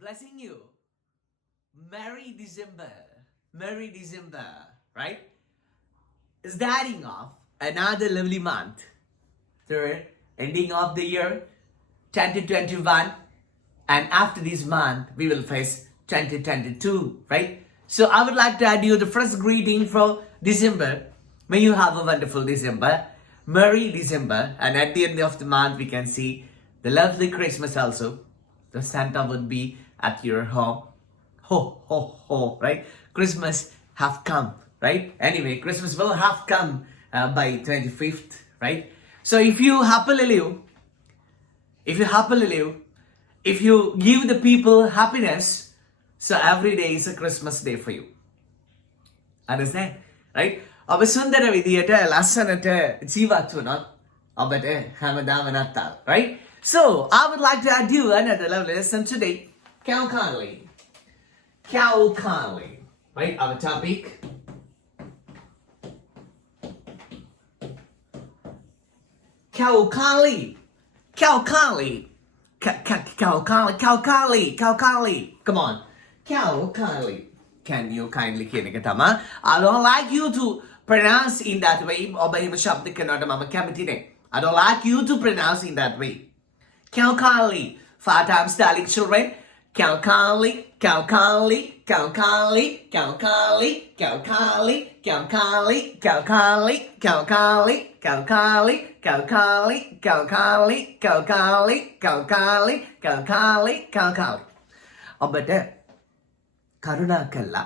blessing you. Merry December. Merry December, right? Starting off another lovely month. Third, ending of the year 2021. And after this month, we will face 2022, right? So I would like to add you the first greeting for December. May you have a wonderful December. Merry December. And at the end of the month, we can see the lovely Christmas also. The Santa would be at your home. Ho, ho, ho, right? Christmas have come, right? Anyway, Christmas will have come by 25th, right? So if you happily live, if you give the people happiness, so every day is a Christmas day for you. Understand? Right? अब सुंदर विधिයට ලස්සනට ජීවත් වුණොත් ඔබට හැමදාම නැත්තල්. Right? So, I would like to add you another lovely lesson today. Count kindly. Count kindly. Right? Our topic. Count kindly. Count kindly. Count kindly. Come on. Count kindly. Can you kindly කියන එක තමයි. I don't like you to pronounce in that way. ඔබ එහෙම ශබ්ද කරනවට මම කැමති නැහැ. I don't like you to pronounce in that way. Count kindly. 5 times, darling children. Count kindly. Count kindly. Count kindly. Count kindly. Count kindly. Count kindly. Count kindly. Count kindly. Count kindly. Count kindly. Count kindly. Count kindly. Count kindly. Count kindly. Count kindly. ඔබට කරුණා කළා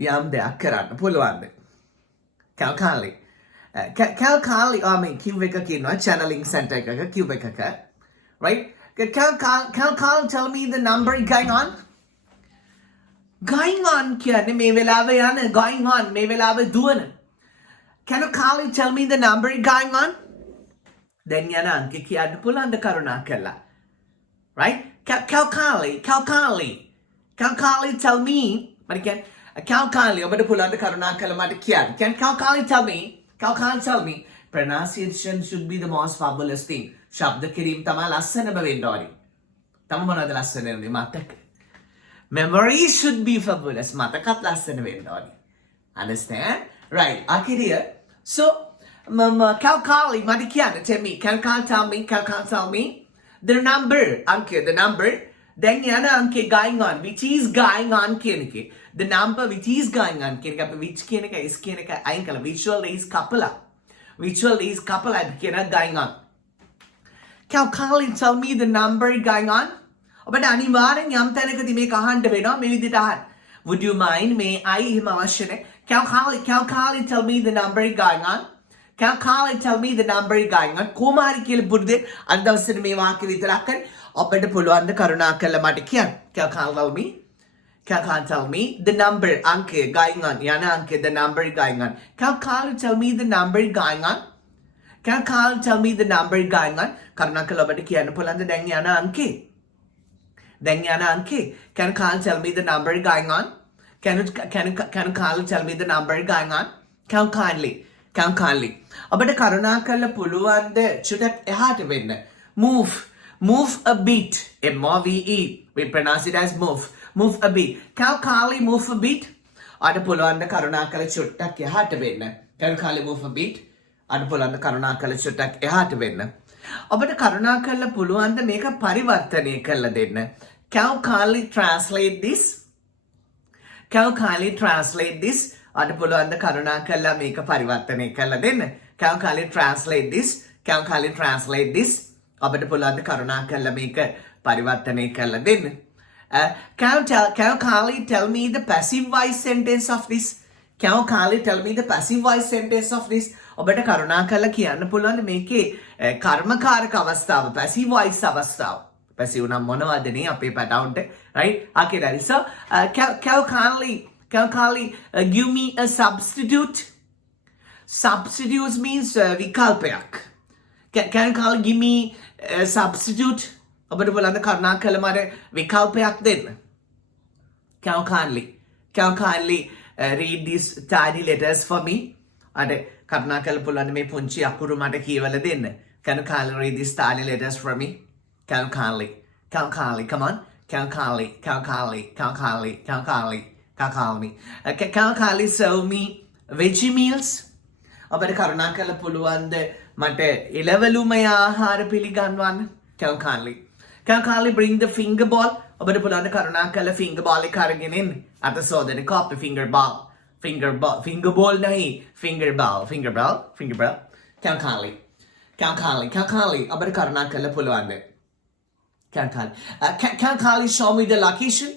යම් දෙයක් කරන්න පුළුවන්ද? Count kindly. Count kindly I mean කිව් එක කියනවා channeling center එකක කිව් එකක. Right? Count kindly tell me the number going on. Going on කියන්නේ මේ වෙලාවේ යන going on මේ වෙලාවේ දුවන. Can you kindly tell me the number going on? දැන් යන අංකේ කියන්න පුළුවන්ද කරුණා කළා? Right? Count kindly tell me but again count kindly ඔබට පුළුවන් ද කරුණා කළ මට කියන්න. Can count kindly tell me pronunciation should be the most fabulous thing. ශබ්ද කිරීම තමයි ලස්සනම වෙන්න ඕනි. තම මොනවද ලස්සන වෙන්නේ මතක. Memory should be fabulous. මතකත් ලස්සන වෙන්න ඕනි. Understand? Right. Akiria. So count kindly මට කියන්න. Tell me. Count kindly tell me the number. අංකය the number. Then yana anke going on, which is going on keneke. The number which is going on keneke, which keneke is keneke ankala. Visual is couple. Visual is couple and kena going on. Can kindly tell me the number going on? But අනිවාර්යෙන් යම් තැනකදී මේක අහන්න වෙනවා මේ විදිහට අහන්න. Would you mind? May I එහෙම අවශ්‍ය නැහැ. Can kindly tell me the number going on? Can kindly tell me the number going on? කොහොම හරි කියලා පුරුදු අද දවසේදී මේ වාක්‍ය විතරක් කරන්න. ඔබට පුළුවන් ද කරුණා කළා මට කියන්න. Can tell me the number අංකය going on යන අංකය the number going on. Can tell me the number going on? Can tell me the number going on? කරුණා කළා ඔබට කියන්න පුළුවන් ද දැන් යන අංකේ? දැන් යන අංකේ. Can tell me the number going on? Can tell me the number going on? Count kindly. ඔබට කරුණා කළා පුළුවන් ද චුටක් එහාට වෙන්න. Move a bit. M-O-V-E. We pronounce it as move. Move a bit. Can kindly move a bit? අද පුළුවන් ද කරුණා කළ චුට්ටක් එහාට වෙන්න. Can kindly move a bit? අද පුළුවන් ද කරුණා කළ චුට්ටක් එහාට වෙන්න. ඔබට කරුණා කළ පුළුවන් ද මේක පරිවර්තනය කරලා දෙන්න. Can kindly translate this? Can kindly translate this? අද පුළුවන් ද කරුණා කළා මේක පරිවර්තනය කරලා දෙන්න. Can kindly translate this? Can kindly translate this? ඔබට පුළුවන් ද කරුණා කළා මේක පරිවර්තනය කරලා දෙන්න. Can kindly tell me the passive voice sentence of this? Can kindly tell me the passive voice sentence of this? ඔබට කරුණා කළා කියන්න පුළුවන් මේකේ කර්මකාරක අවස්ථාව passive voice අවස්ථාව. passive නම් මොනවද නේ අපේ පැටවුන්ට right? Okay that is so can kindly give me a substitute? Substitutes means විකල්පයක්. Can kindly give me a substitute? ඔබට බලන්න කරුණා කළ මට විකල්පයක් දෙන්න. Can kindly read these tiny letters for me? අද කරුණා කළ පුළුවන් මේ පුංචි අකුරු මට කියවලා දෙන්න. Can kindly read these tiny letters for me? Can kindly. Come on. Kalkali serve me veggie meals. ඔබට කරුණාකරලා පුළුවන්ද මට එළවලුමය ආහාර පිළිගන්වන්න? Kalkali bring the finger ball. ඔබට පුළුවන් කරුණාකරලා finger ball එක අරගෙන එන්න. අත සෝදන copy finger ball. Finger ball नहीं finger ball. Kalkali. ඔබට කරුණාකරලා පුළුවන්ද? Kalkali show me the location.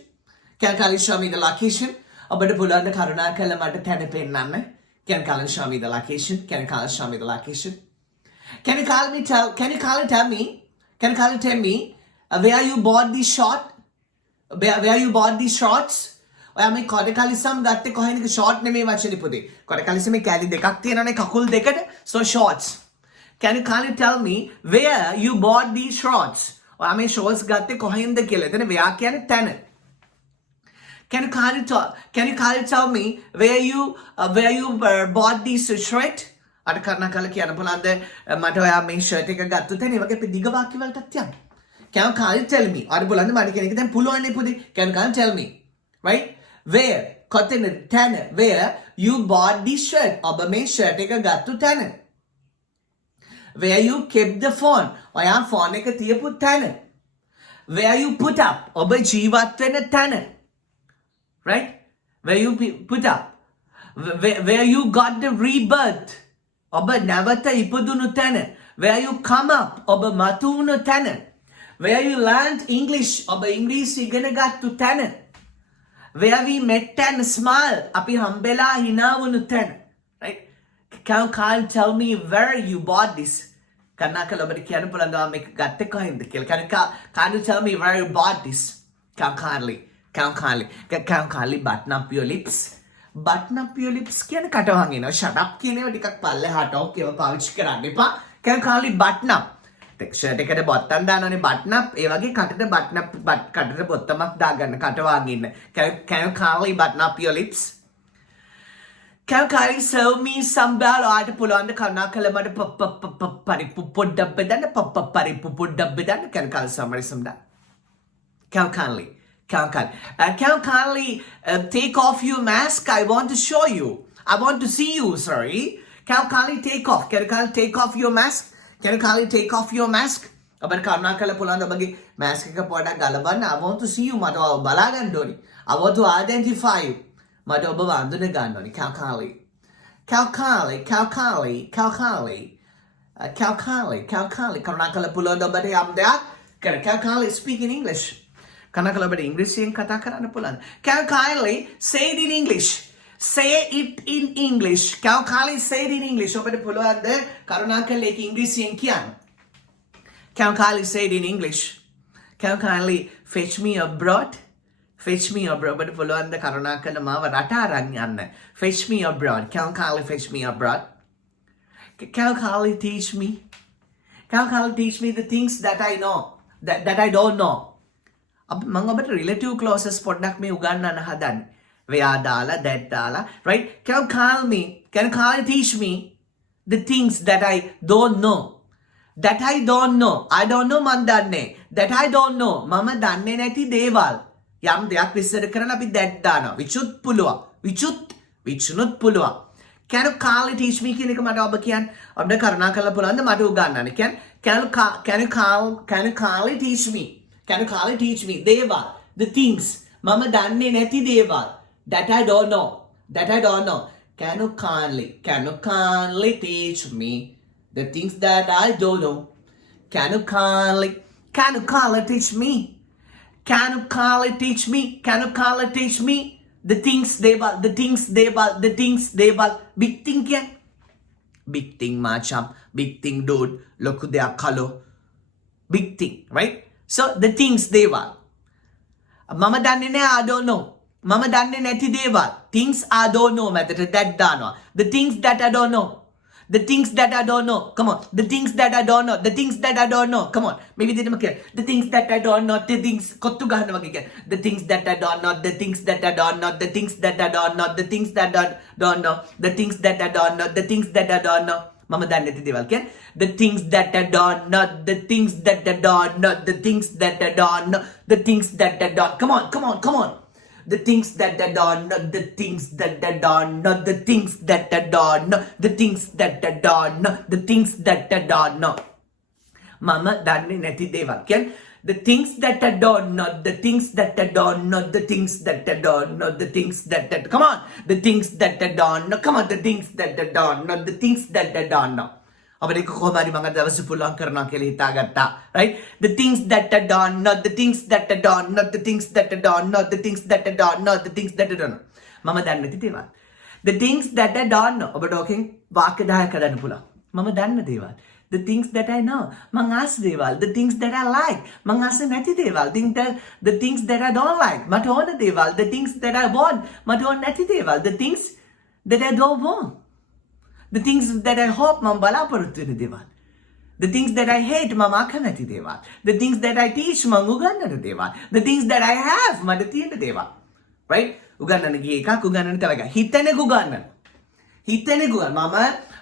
ඔබට පුළුවන් කරුණාකරලා මට තැන පෙන්නන්න. Kalkali show me the location. Can you tell me where you bought this short? Where you bought these shorts? ඔයා මේ කොඩකලිසම් ගත්තේ කොහෙන්ද? short නෙමෙයි වචනේ පුතේ. කොඩකලිසමේ කැලි දෙකක් තියෙනවානේ කකුල් දෙකට. So shorts. Can you tell me where you bought these shorts? ඔයා මේ shorts ගත්තේ කොහෙන්ද කියලා. එතන where කියන්නේ තැන. Can you tell me where you bought this shirt? අර කරුණාකරලා කියන්න පුළුවන්ද මට ඔයා මේ shirt එක ගත්තු තැන? ඒ වගේ දිග වාක්‍ය වලටත් යන්න. Can you tell me? අර බලන්න මට කියන එක දැන් පුළුවන් නේ පුතේ. Can you tell me? Right? Where? කොතන තැන? Where you bought this shirt? ඔබ මේ shirt එක ගත්තු තැන. Where you kept the phone? ඔයා phone එක තියපු තැන. Where you put up? ඔබ ජීවත් වෙන තැන. Right? Where you put up? Where you got the rebirth? ඔබ නැවත ඉපදුණු තැන. Where you come up? ඔබ මතු වුණු තැන. Where you learned English? ඔබ ඉංග්‍රීසි ඉගෙන ගත්තු තැන. Where we met and smile? අපි හම්බෙලා hina වුණු තැන. Right? Can you tell me where you bought this? කරුණාකරලා ඔබට කියන්න පුළුවන්ද මේක ගත්තේ කොහෙන්ද කියලා? Can you tell me where you bought this? Can you button up your lips? Button up your lips කියන කටවහන් එනවා. shut up කියන ඒවා ටිකක් පල්ලෙහාට ඔක් ඒවා පාවිච්චි කරන්න එපා. Can you button up? shirt එකට බොත්තම් දානවනේ button up. ඒ වගේ කටට button up කටට බොත්තමක් දාගන්න කටවහන් ඉන්න. Can you button up your lips? Can you serve me some bell? ඔයාට පුළුවන් ද කරුණාකරලා මට පරිප්පු පොඩ්ඩක් බෙදන්න පරිප්පු පොඩ්ඩක් බෙදන්න. Can you somebody some that? Can you take off your mask? I want to show you. I want to see you, sorry. Can you take off? Can you take off your mask? Can you take off your mask? ඔබට කරුණාකරලා පුළුවන් ද ඔබගේ mask එක පොඩ්ඩක් ගලවන්න. I want to see you. මට ඔබ බලා ගන්න ඕනි. I want to identify you. මට ඔබ වඳුන ගන්න ඕනි. කරුණාකරලා පුළුවන් ද ඔබට යම් දෙයක් කරන්න. Speak in English. කරුණාකරලා ඔබට ඉංග්‍රීසියෙන් කතා කරන්න පුළුවන්. Can you kindly say it in English? Say it in English. Can you kindly say it in English? ඔබට පුළුවන් ද කරුණාකරලා ඒක ඉංග්‍රීසියෙන් කියන්න. Can you kindly say it in English? Can you kindly fetch me abroad? Fetch me abroad. ඔබට පුළුවන් ද කරුණාකරලා මාව රට අරන් යන්න. Fetch me abroad. Can you kindly fetch me abroad? Can you kindly teach me? Can you kindly teach me the things that I know, that I don't know? මම ඔබට relative clauses පොඩ්ඩක් මේ උගන්වන්න හදන්නේ. where දාලා that දාලා right? Can you kindly teach me the things that I don't know? That I don't know. I don't know මන් දන්නේ. That I don't know. මම දන්නේ නැති දේවල්. යම් දෙයක් විස්තර කරලා අපි that දානවා. විචුත් පුළුවන්. විචුනුත් පුළුවන්. Can you kindly teach me කියන එක මට ඔබ කියන්න. ඔබට කරුණාකරලා පුළුවන් ද මට උගන්වන්න. Can you kindly teach me? Can you kindly teach me? දේවල්. The things. මම දන්නේ නැති දේවල්. That I don't know. Can you kindly teach me the things that I don't know? Can you kindly teach me? Can you kindly teach me the things දේවල්. Big thing කියන්නේ. Big thing මාචම්. Big thing dude. ලොකු දෙයක් කලෝ. Big thing, right? So the things දේවල්. මම දන්නේ නැහැ I don't know. මම දන්නේ නැති දේවල්. Things I don't know මැදට that දානවා. The things that I don't know. Come on. The things that I don't know. Come on. මේ විදිහටම කියන්න. The things that I don't know. The things kottu ගහනවා වගේ කියන්න. The things that I don't know. The things that I don't know. මම දන්නේ නැති දේවල් කියන්නේ the things that I don't know, the things that I don't know, the things that I don't know, the things that I don't. Come on. The things that I don't know, the things that I don't know, the things that I don't know, the things that I don't know, the things that I don't know. මම දන්නේ නැති දේවල් කියන්නේ the things that I don't know, the things that I don't know, the things that I don't know, the things that I, come on, the things that I don't know, come on, the things that I don't know, the things that I don't know. අපිට කොහොම හරි මම දවස් පුළුවන් කරනවා කියලා හිතාගත්තා, right? The things that I don't know, the things that I don't know, the things that I don't know, the things that I don't know, the things that I don't know. මම දන්නේ නැති දේවල්. The things that I don't know. ඔබට ඕකෙන් වාක්‍ය 10ක් හදන්න පුළුවන්. මම දන්න දේවල්. The things that I know. මං ආස දේවල්. The things that I like. මං ආස නැති දේවල්. The things that I don't like. මට ඕන දේවල්. The things that I want. මට ඕන නැති දේවල්. The things that I don't want. The things that I hope මම බලාපොරොත්තු වෙන දේවල්. The things that I hate මම අකමැති දේවල්. The things that I teach මම උගන්වන දේවල්. The things that I have මට තියෙන දේවල්. Right? උගන්වන්න ගිය එකක් උගන්වන්න තව එකක්. හිතෙන උගන්වන්න. මම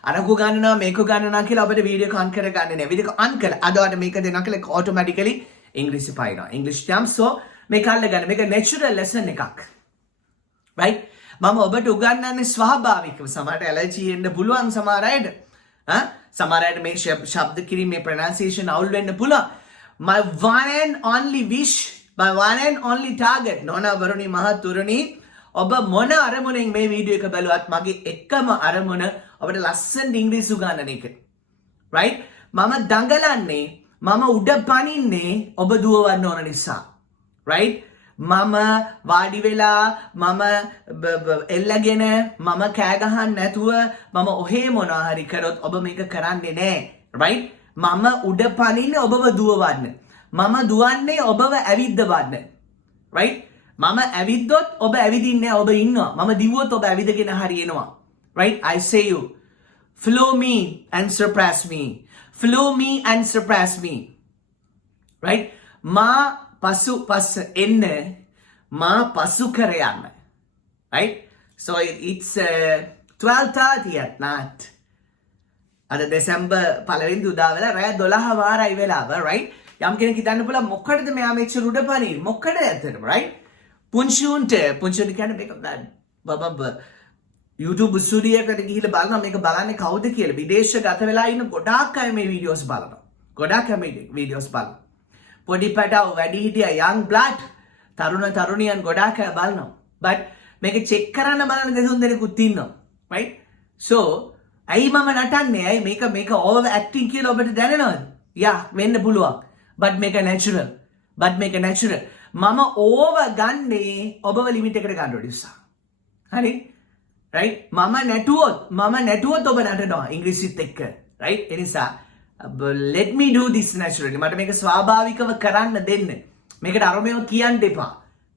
අරක උගන්වනවා මේක උගන්වනවා කියලා අපිට වීඩියෝ කන් කරගන්නේ නැහැ. වීඩියෝ අන් කළා. අදවට මේක දෙනවා කියලා automatically ඉංග්‍රීසි පායනවා. English terms so මේක අල්ලගන්න. මේක natural lesson එකක්. Right? මම ඔබට උගන්වන්නේ ස්වාභාවිකව. සමහරට ඇලර්ජි එන්න පුළුවන් සමහර අයට. සමහර අයට මේ ශබ්ද කිරීමේ pronunciation අවුල් වෙන්න පුළුවන්. My one and only wish, my one and only target. නෝනා වරුණි මහතුරුණි ඔබ මොන අරමුණෙන් මේ වීඩියෝ එක බලුවත් මගේ එකම අරමුණ ඔබට ලස්සන ඉංග්‍රීසි උගන්වන එක. right? මම දඟලන්නේ මම උඩ පනින්නේ ඔබ දුවවන්න ඕන නිසා. right? මම වාඩි වෙලා මම එල්ලගෙන මම කෑ ගහන්න නැතුව මම ඔහේ මොනවා හරි කරොත් ඔබ මේක කරන්නේ නැහැ. right? මම උඩ පනින්නේ ඔබව දුවවන්න. මම දුවන්නේ ඔබව ඇවිද්දවන්න. right? මම ඇවිද්දොත් ඔබ ඇවිදින්නේ ඔබ ඉන්නවා. මම දිවුවොත් ඔබ ඇවිදගෙන හරියනවා. right? I say you flow me and surpass me. Flow me and surpass me. right? මා පස්ස එන්න මා පසු කර යන්න. right? So it's 12:30 at night. අද දෙසැම්බර් 1 වෙනිදා උදා වෙලා රෑ 12 වාරයි වෙලාව. right? යම් කෙනෙක් හිතන්න පුළුවන් මොකටද මෙයා මෙච්චර උඩ පනින්නේ? මොකටද ඇත්තටම? right? පුංචුන්ට කියන්නේ මේක බබ YouTube ස්ටුඩියෝකට ගිහිල්ලා බලනවා මේක බලන්නේ කවුද කියලා. විදේශගත වෙලා ඉන්න ගොඩාක් අය මේ වීඩියෝස් බලනවා. ගොඩාක් අය මේ වීඩියෝස් බලනවා. පොඩි පැටව වැඩිහිටියා young blood තරුණියන් ගොඩාක් අය බලනවා. but මේක චෙක් කරන්න බලන දෙතුන් දෙනෙකුත් ඉන්නවා. right? so ඇයි මම නටන්නේ? ඇයි මේක over acting කියලා ඔබට දැනෙනවද? yeah වෙන්න පුළුවන්. but මේක natural. මම over ගන්නේ ඔබව ලිමිට් එකට ගන්න ඕන නිසා. හරි? right? මම නැටුවොත් ඔබ නටනවා ඉංග්‍රීසිත් එක්ක. right? ඒ නිසා let me do this naturally. මට මේක ස්වාභාවිකව කරන්න දෙන්න. මේකට අරමුණව කියන්න එපා.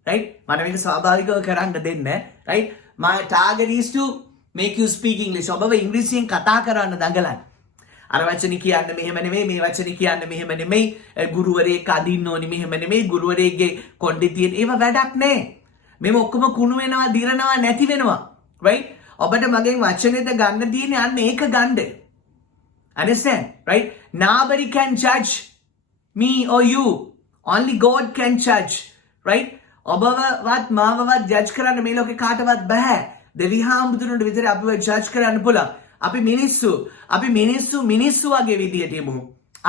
right? මට මේක ස්වාභාවිකව කරන්න දෙන්න. right? my target is to make you speak English. ඔබව ඉංග්‍රීසියෙන් කතා කරන්න දඟලන්න. අර වචනේ කියන්න මෙහෙම නෙමෙයි මේ වචනේ කියන්න මෙහෙම නෙමෙයි ගුරුවරයෙක් අදින්න ඕනි මෙහෙම නෙමෙයි ගුරුවරයෙක්ගේ කොණ්ඩේ තියෙන ඒව වැඩක් නෑ. මේව ඔක්කොම කුණු වෙනවා දිරනවා නැති වෙනවා. right? ඔබට මගෙන් වචනේද ගන්න තියෙන්නේ අන්න ඒක ගන්න. understand? right? Nobody can judge me or you. Only God can judge. right? ඔබවත් මාවවත් ජජ් කරන්න මේ ලෝකේ කාටවත් බෑ. දෙවි හාමුදුරුවන්ට විතර අපිව ජජ් කරන්න පුළුවන්. අපි මිනිස්සු වගේ විදියට යමු.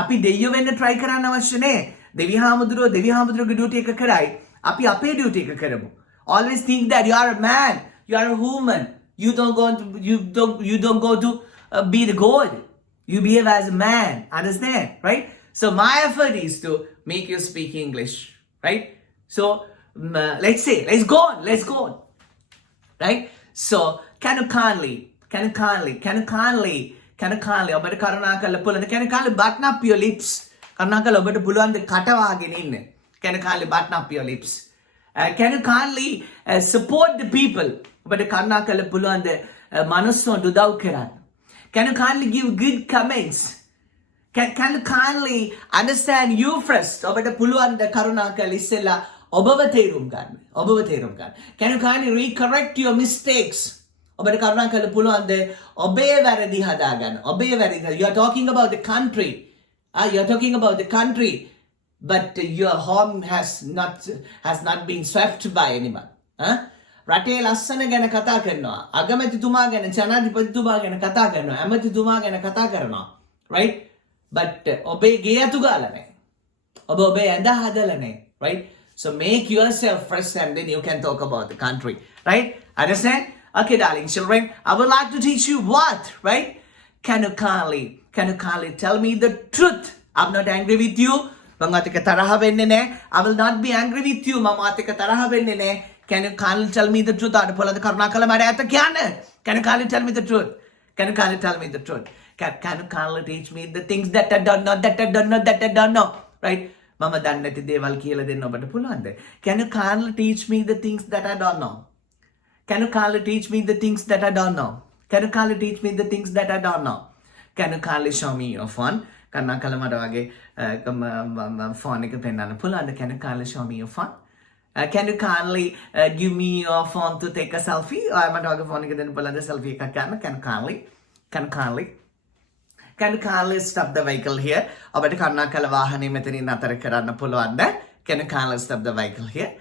අපි දෙයියෝ වෙන්න try කරන්න අවශ්‍ය නැහැ. දෙවි හාමුදුරුවෝගේ duty එක කරයි. අපි අපේ duty එක කරමු. Always think that you are a man, you are a woman. You don't go to be the God. You behave as a man. Understand? Right? So my effort is to make you speak English. Right? So let's go on. Right? So can you kindly ඔබට කරුණා කරලා පුළුවන් can you kindly button up your lips කරුණා කරලා ඔබට පුළුවන් ද කට වහගෙන ඉන්න can you kindly button up your lips can you kindly support the people ඔබට කරුණා කරලා පුළුවන් ද මනුස්සොන්ට උදව් කරන්න can you kindly give good comments can you kindly understand you first ඔබට පුළුවන් ද කරුණා කරලා ඉස්සෙල්ලා ඔබව තේරුම් ගන්න can you kindly recorrect your mistakes ඔබට කරුණා කරලා පුළුවන්ද ඔබේ වැරදි හදාගන්න. ඔබේ වැරදි. You are talking about the country. You are talking about the country. But your home has not been swept by anyone. රටේ ලස්සන ගැන කතා කරනවා. අගමැතිතුමා ගැන, ජනාධිපතිතුමා ගැන කතා කරනවා. ඇමතිතුමා ගැන කතා කරනවා. Right? But ඔබේ ගේ අතු ගාලා නැහැ. ඔබේ ඇඳ හදලා නැහැ. Right? So make yourself fresh and then you can talk about the country. Right? Understand? Okay, darling children. I would like to teach you what? Right? Can you kindly tell me the truth? I'm not angry with you. මංගාතික තරහ වෙන්නේ නැහැ. I will not be angry with you. මමාතික තරහ වෙන්නේ නැහැ. Can you kindly tell me the truth? අර පොළොද කරුණාකරලා මට ඇත්ත කියන්න. Can you kindly tell me the truth? Can you kindly tell me the truth? Can you kindly teach me the things that I don't know? Right? මම දන්නේ නැති දේවල් කියලා දෙන්න ඔබට පුළුවන්ද? Can you kindly teach me the things that I don't know? Can you kindly teach me the things that I don't know? Can you kindly teach me the things that I don't know? Can you kindly show me your phone? කරුණාකරලා මට වගේ ෆෝන් එක පෙන්නන්න පුළුවන්ද? Can you kindly show me your phone? Can you kindly give me your phone to take a selfie? මට වගේ ෆෝන් එක දෙන්න පුළුවන්ද selfie එකක් ගන්න? Can you kindly stop the vehicle here? ඔබට කරුණාකරලා වාහනේ මෙතනින් නතර කරන්න පුළුවන්ද? Can you kindly stop the vehicle here?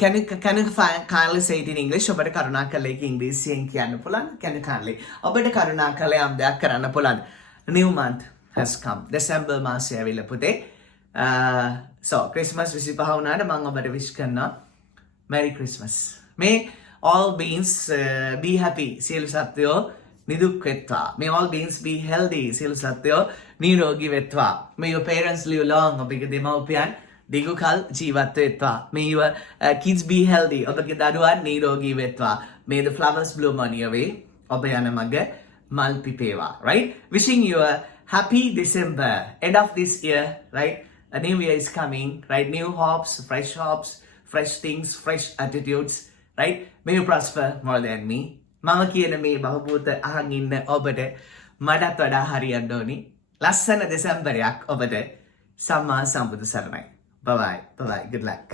Can you kindly say it in English? ඔබට කරුණාකරලා ඒක ඉංග්‍රීසියෙන් කියන්න පුළුවන්ද? Can you kindly? ඔබට කරුණාකරලා යම් දෙයක් කරන්න පුළුවන්ද? New month has come. December මාසය ඇවිල්ලා පුතේ. So Christmas 25 වුණාට මම ඔබට wish කරනවා Merry Christmas. May all beings be happy. සියලු සත්වයෝ නිදුක් වෙත්වා. May all beings be healthy. සියලු සත්වයෝ නිරෝගී වෙත්වා. May your parents live long. ඔබගේ දෙමව්පියන් දීර්ඝ කාල ජීවත් වෙත්වා. May your kids be healthy. ඔබගේ දරුවන් නිරෝගී වෙත්වා. May the flowers bloom on your way. ඔබ යන මඟ මල් පිපේවා. Right? Wishing you a happy December. End of this year. Right? A new year is coming. Right? New hopes, fresh things, fresh attitudes. Right? May you prosper more than me. මම කියන මේ බහුබූත අහන් ඉන්න ඔබට මටත් වඩා හරියන්න ඕනි. ලස්සන දෙසැම්බරයක් ඔබට සම්මා සම්බුදු සරණයි. Bye bye. Good luck.